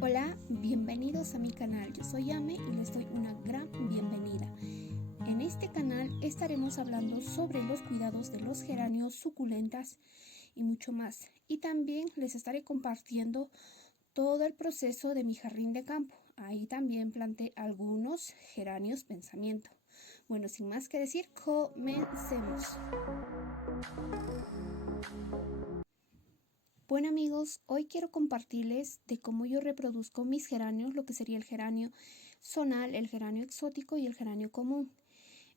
Hola, bienvenidos a mi canal. Yo soy Ame y les doy una gran bienvenida. En este canal estaremos hablando sobre los cuidados de los geranios, suculentas y mucho más. Y también les estaré compartiendo todo el proceso de mi jardín de campo. Ahí también planté algunos geranios pensamiento. Bueno, sin más que decir, comencemos. Bueno amigos, hoy quiero compartirles de cómo yo reproduzco mis geranios, lo que sería el geranio zonal, el geranio exótico y el geranio común.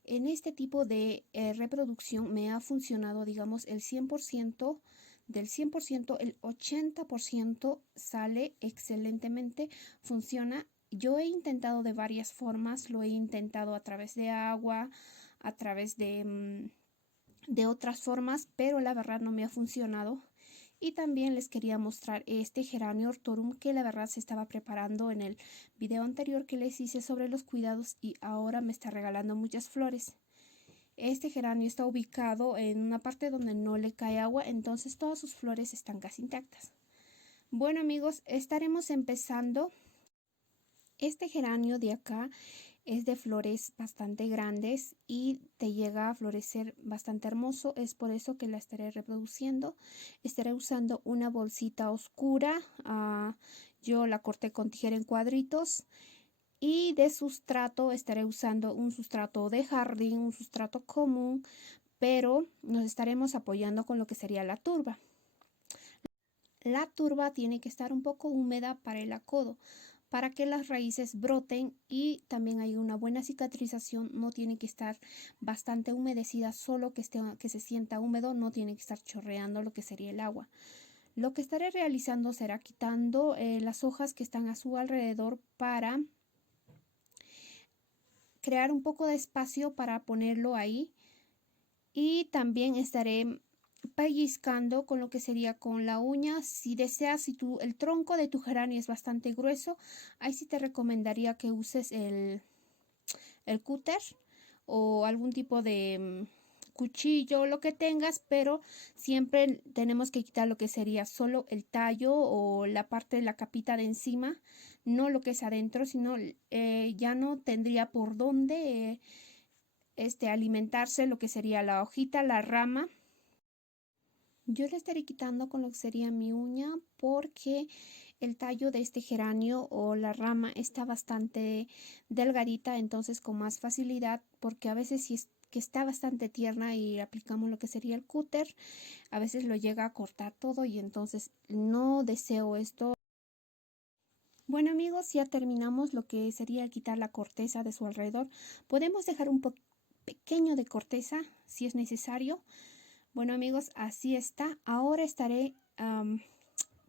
En este tipo de reproducción me ha funcionado, digamos, el 100%, del 100%, el 80% sale excelentemente, funciona. Yo he intentado de varias formas, lo he intentado a través de agua, a través de otras formas, pero la verdad no me ha funcionado. Y también les quería mostrar este geranio hortorum que la verdad se estaba preparando en el video anterior que les hice sobre los cuidados y ahora me está regalando muchas flores. Este geranio está ubicado en una parte donde no le cae agua, entonces todas sus flores están casi intactas. Bueno amigos, estaremos empezando. Este geranio de acá es de flores bastante grandes y te llega a florecer bastante hermoso. Es por eso que la estaré reproduciendo. Estaré usando una bolsita oscura. Yo la corté con tijera en cuadritos. Y de sustrato estaré usando un sustrato de jardín, un sustrato común, pero nos estaremos apoyando con lo que sería la turba. La turba tiene que estar un poco húmeda para el acodo, para que las raíces broten y también hay una buena cicatrización. No tiene que estar bastante humedecida, solo que se sienta húmedo, no tiene que estar chorreando lo que sería el agua. Lo que estaré realizando será quitando las hojas que están a su alrededor para crear un poco de espacio para ponerlo ahí, y también estaré pellizcando con lo que sería con la uña. Si deseas, si el tronco de tu geranio es bastante grueso, ahí sí te recomendaría que uses el cúter o algún tipo de cuchillo, lo que tengas, pero siempre tenemos que quitar lo que sería solo el tallo o la parte de la capita de encima, no lo que es adentro, sino ya no tendría por dónde alimentarse lo que sería la hojita, la rama. Yo le estaré quitando con lo que sería mi uña porque el tallo de este geranio o la rama está bastante delgadita, entonces con más facilidad, porque a veces si es que está bastante tierna y aplicamos lo que sería el cúter, a veces lo llega a cortar todo y entonces no deseo esto. Bueno amigos, ya terminamos lo que sería el quitar la corteza de su alrededor. Podemos dejar un pequeño de corteza si es necesario. Bueno amigos, así está. Ahora estaré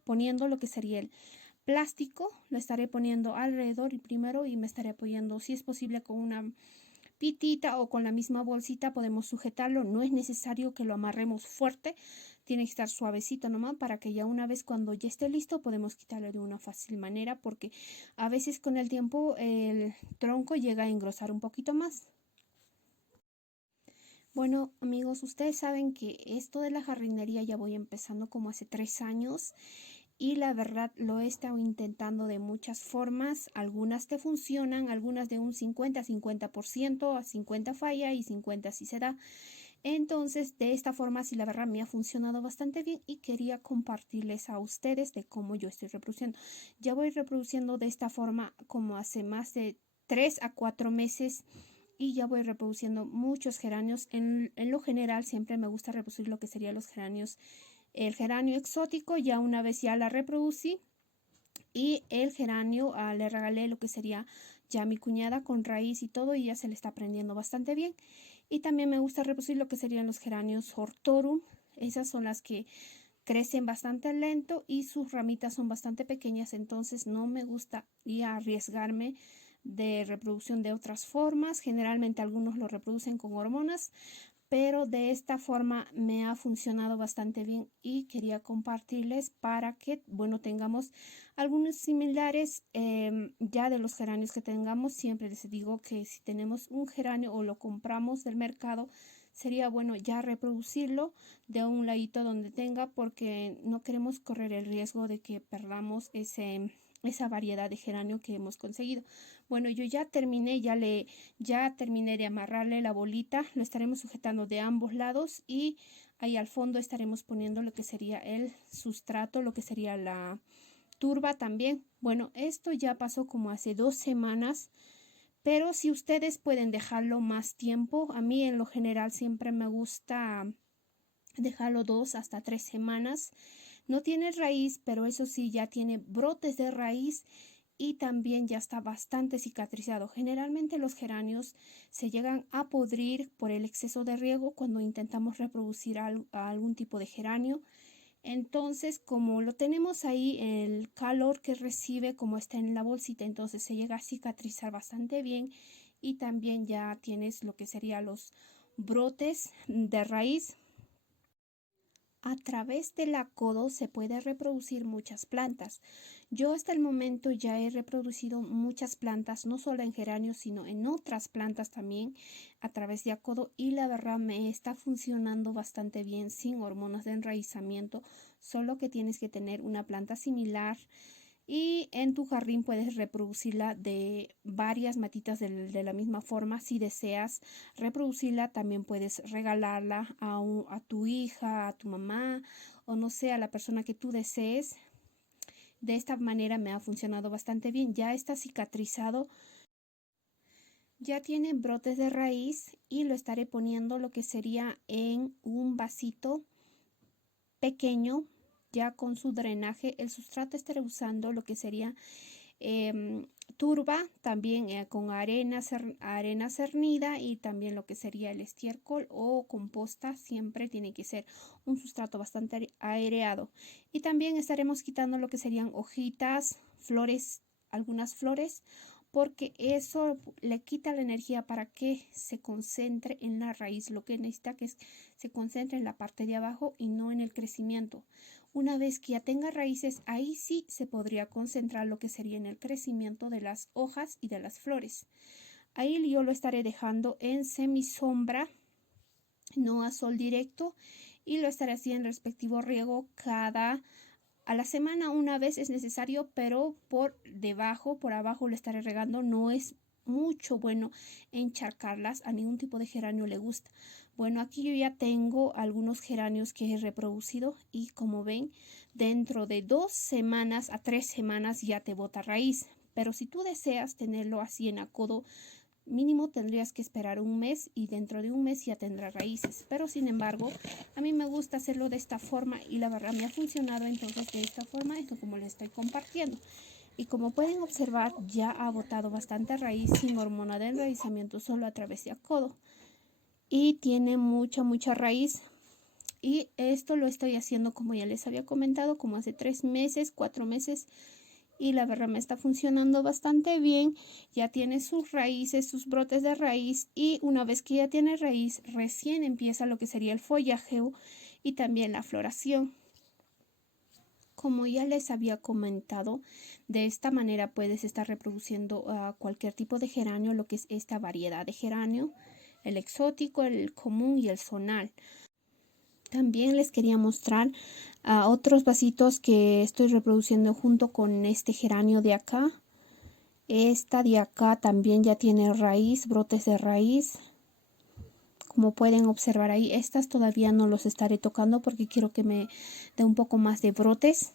poniendo lo que sería el plástico. Lo estaré poniendo alrededor y primero y me estaré apoyando, si es posible, con una pitita o con la misma bolsita podemos sujetarlo. No es necesario que lo amarremos fuerte. Tiene que estar suavecito nomás para que ya una vez cuando ya esté listo podemos quitarlo de una fácil manera, porque a veces con el tiempo el tronco llega a engrosar un poquito más. Bueno amigos, ustedes saben que esto de la jardinería ya voy empezando como hace 3 años y la verdad lo he estado intentando de muchas formas. Algunas te funcionan, algunas de un 50-50%, a 50 falla y 50 sí se da. Entonces de esta forma sí la verdad me ha funcionado bastante bien y quería compartirles a ustedes de cómo yo estoy reproduciendo. Ya voy reproduciendo de esta forma como hace más de 3 a 4 meses y ya voy reproduciendo muchos geranios. En lo general siempre me gusta reproducir lo que serían los geranios, el geranio exótico. Ya una vez ya la reproducí, y el geranio le regalé lo que sería ya mi cuñada con raíz y todo, y ya se le está aprendiendo bastante bien. Y también me gusta reproducir lo que serían los geranios hortorum. Esas son las que crecen bastante lento y sus ramitas son bastante pequeñas, entonces no me gusta arriesgarme de reproducción de otras formas. Generalmente algunos lo reproducen con hormonas, pero de esta forma me ha funcionado bastante bien y quería compartirles para que, bueno, tengamos algunos similares. Ya de los geranios que tengamos, siempre les digo que si tenemos un geranio o lo compramos del mercado, sería bueno ya reproducirlo de un ladito donde tenga, porque no queremos correr el riesgo de que perdamos esa variedad de geranio que hemos conseguido. Bueno, yo ya terminé, ya terminé de amarrarle la bolita. Lo estaremos sujetando de ambos lados y ahí al fondo estaremos poniendo lo que sería el sustrato, lo que sería la turba también. Bueno, esto ya pasó como hace 2 semanas, pero si ustedes pueden dejarlo más tiempo, a mí en lo general siempre me gusta dejarlo 2 hasta 3 semanas. No tiene raíz, pero eso sí, ya tiene brotes de raíz y también ya está bastante cicatrizado. Generalmente los geranios se llegan a podrir por el exceso de riego cuando intentamos reproducir algún tipo de geranio. Entonces, como lo tenemos ahí, el calor que recibe, como está en la bolsita, entonces se llega a cicatrizar bastante bien y también ya tienes lo que serían los brotes de raíz. A través del acodo se puede reproducir muchas plantas. Yo hasta el momento ya he reproducido muchas plantas, no solo en geranios, sino en otras plantas también a través de acodo, y la verdad me está funcionando bastante bien sin hormonas de enraizamiento, solo que tienes que tener una planta similar. Y en tu jardín puedes reproducirla de varias matitas de la misma forma. Si deseas reproducirla, también puedes regalarla a tu hija, a tu mamá o no sé, a la persona que tú desees. De esta manera me ha funcionado bastante bien. Ya está cicatrizado, ya tiene brotes de raíz y lo estaré poniendo lo que sería en un vasito pequeño ya con su drenaje. El sustrato estaré usando lo que sería turba, también con arena cernida y también lo que sería el estiércol o composta. Siempre tiene que ser un sustrato bastante aireado. Y también estaremos quitando lo que serían hojitas, flores, algunas flores, porque eso le quita la energía para que se concentre en la raíz. Lo que necesita que se concentre en la parte de abajo y no en el crecimiento. Una vez que ya tenga raíces, ahí sí se podría concentrar lo que sería en el crecimiento de las hojas y de las flores. Ahí yo lo estaré dejando en semisombra, no a sol directo, y lo estaré haciendo en respectivo riego a la semana una vez es necesario, pero por abajo lo estaré regando. No es mucho bueno encharcarlas, a ningún tipo de geranio le gusta. Bueno, aquí yo ya tengo algunos geranios que he reproducido y como ven, dentro de 2 semanas a 3 semanas ya te bota raíz. Pero si tú deseas tenerlo así en acodo, mínimo tendrías que esperar un mes y dentro de un mes ya tendrá raíces. Pero sin embargo, a mí me gusta hacerlo de esta forma y la verdad me ha funcionado. Entonces de esta forma es como le estoy compartiendo. Y como pueden observar, ya ha botado bastante raíz sin hormona de enraizamiento, solo a través de acodo. Y tiene mucha raíz. Y esto lo estoy haciendo, como ya les había comentado, como hace 3 meses, 4 meses. Y la verdad me está funcionando bastante bien. Ya tiene sus raíces, sus brotes de raíz, y una vez que ya tiene raíz, recién empieza lo que sería el follajeo y también la floración. Como ya les había comentado, de esta manera puedes estar reproduciendo cualquier tipo de geranio, lo que es esta variedad de geranio, el exótico, el común y el zonal. También les quería mostrar otros vasitos que estoy reproduciendo junto con este geranio de acá. Esta de acá también ya tiene raíz, brotes de raíz. Como pueden observar ahí, estas todavía no los estaré tocando porque quiero que me dé un poco más de brotes.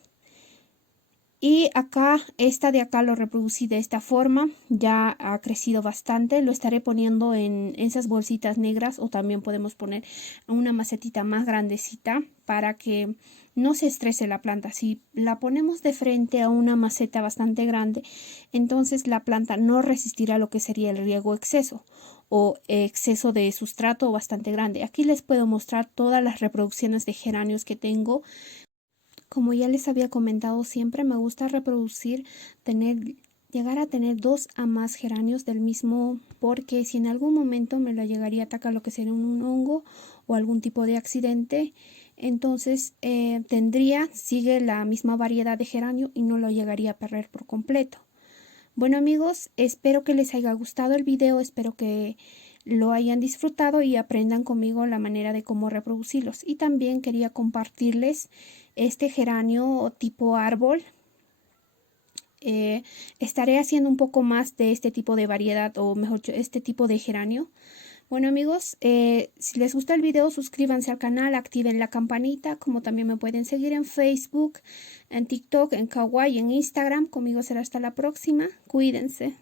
Y acá, esta de acá lo reproducí de esta forma, ya ha crecido bastante. Lo estaré poniendo en esas bolsitas negras o también podemos poner una macetita más grandecita para que no se estrese la planta. Si la ponemos de frente a una maceta bastante grande, entonces la planta no resistirá lo que sería el riego exceso o exceso de sustrato bastante grande. Aquí les puedo mostrar todas las reproducciones de geranios que tengo. Como ya les había comentado, siempre me gusta reproducir, llegar a tener 2 a más geranios del mismo, porque si en algún momento me lo llegaría a atacar lo que sería un hongo o algún tipo de accidente, entonces sigue la misma variedad de geranio y no lo llegaría a perder por completo. Bueno amigos, espero que les haya gustado el video, espero que lo hayan disfrutado y aprendan conmigo la manera de cómo reproducirlos. Y también quería compartirles este geranio tipo árbol. estaré haciendo un poco más de este tipo de variedad, o mejor dicho, este tipo de geranio. Bueno amigos, si les gusta el video, suscríbanse al canal, activen la campanita, como también me pueden seguir en Facebook, en TikTok, en Kawaii, en Instagram. Conmigo será hasta la próxima. Cuídense.